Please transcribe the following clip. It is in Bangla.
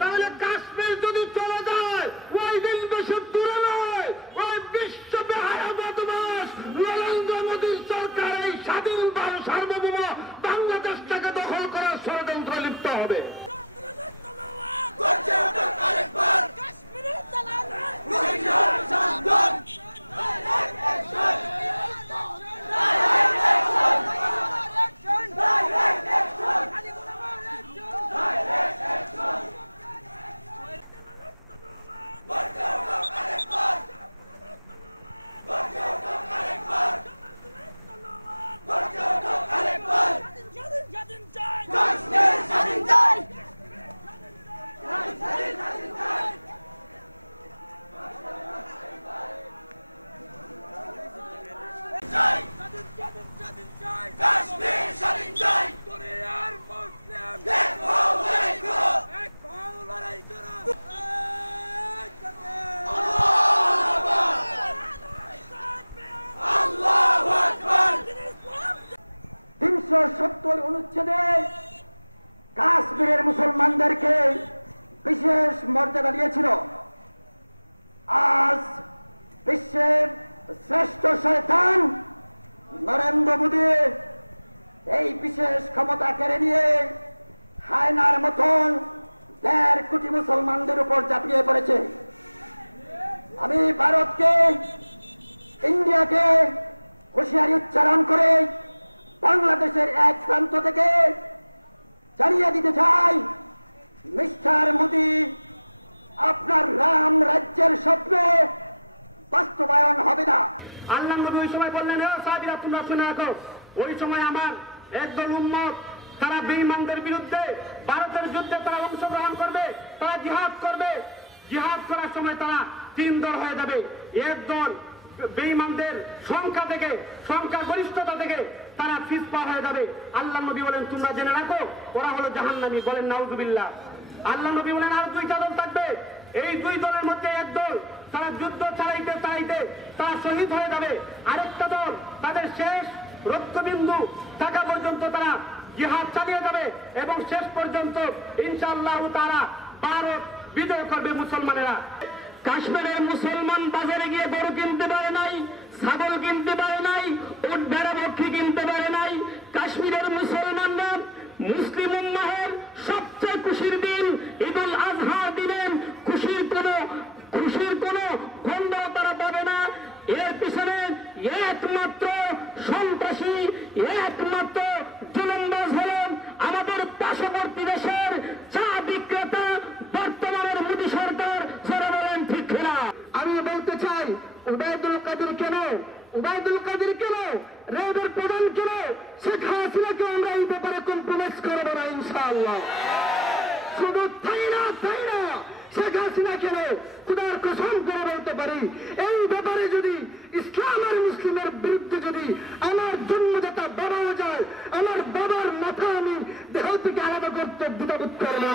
তাহলে কাশ্মীর যদি চলে যায় ওই দিন বেশি দূরে নয়, ওই বিশ্ব বেহায়া বদমাশ নরেন্দ্র মোদী সরকার এই স্বাধীন সার্বভৌম বাংলাদেশটাকে দখল করার ষড়যন্ত্র লিপ্ত হবে। অনুচ্ছেদে কাশ্মীরের মুসলমানদেরকে বিশেষ মর্যাদা দিয়েছিল। আজ বিশ্বের শ্রেষ্ঠ শয়তান নরেন্দ্র মোদী এই বিশেষ ক্ষমতা কেড়ে নিয়ে হায়নার মতন 1.5 কোটি মুসলমানদের উপর ঝাঁপিয়ে পড়েছে। আমি ভারতকে, ইন্ডিয়াকে হুঁশিয়ারি উচ্চারণ করে বাংলাদেশের এক প্রান্ত থেকে জানিয়ে দিতে চাই, মিস্টার মোদী, আপনার রাম রাজ্যের স্বপ্ন বাস্তবায়ন হবে না। আল্লাহ নবী ওই সময় বললেন, হে সাহাবীরা তোমরা শুনে রাখো, ওই সময় আমার একদল উম্মত তারা বেঈমানদের বিরুদ্ধে ভারতের যুদ্ধে তারা অংশগ্রহণ করবে, তারা জিহাদ করবে। জিহাদ করার সময় তারা 3 দল হয়ে যাবে। এক দল বেঈমানদের সংখ্যা গরিষ্ঠতা থেকে তারা পিছপা হয়ে যাবে। আল্লাহ নবী বলেন তোমরা জেনে রাখো ওরা হলো জাহান্নামী। বলেন নাউজুবিল্লাহ। আল্লাহ নবী বলেন আর 2টা দল থাকবে, এই 2 দলের মধ্যে এক দল তারা যুদ্ধ চালাইতে তারা শহীদ হয়ে যাবে। আরেকটা দল তাদের শেষ রক্তবিন্দু থাকা পর্যন্ত তারা জিহাদ চালিয়ে যাবে এবং শেষ পর্যন্ত ইনশাআল্লাহ তারা ভারত বিজয় করবে মুসলমানেরা। কাশ্মীরের মুসলমান বাজারে গিয়ে গরু কিনতে পারে নাই, ছাগল কিনতে পারে নাই, উট ভেড়া বকরি কিনতে পারে নাই। কাশ্মীরের মুসলমানরা মুসলিম উম্মাহের সবচেয়ে খুশির দিন ঈদুল আজহার দিনে খুশির কোনো গন্ধ তারা পাবে না। এর পিছনে একমাত্র সন্ত্রাসী, একমাত্র জুলুমবাজ হলেন আমাদের পার্শ্ববর্তী দেশের চা বিক্রেতা বর্তমানের মোদী সরকার। যারা বলেন ঠিক না। আমি বলতে চাই, উবাইদুল কাদের কেন, রেবের প্রধান কেন, শেখ হাসিনাকে আমরা এই ব্যাপারে কম্প্রোমাইজ করবো না ইনশাআল্লাহ। শুধু তাই না, শেখ হাসিনা কেন, খুদার কসম করে বলতে পারি, এই ব্যাপারে যদি ইসলাম আর মুসলিমের বিরুদ্ধে যদি আমার জন্মদাতা বাবাও যায়, আমার বাবার মাথা আমি দেহ থেকে আলাদা করতে দ্বিধাবোধ করব না।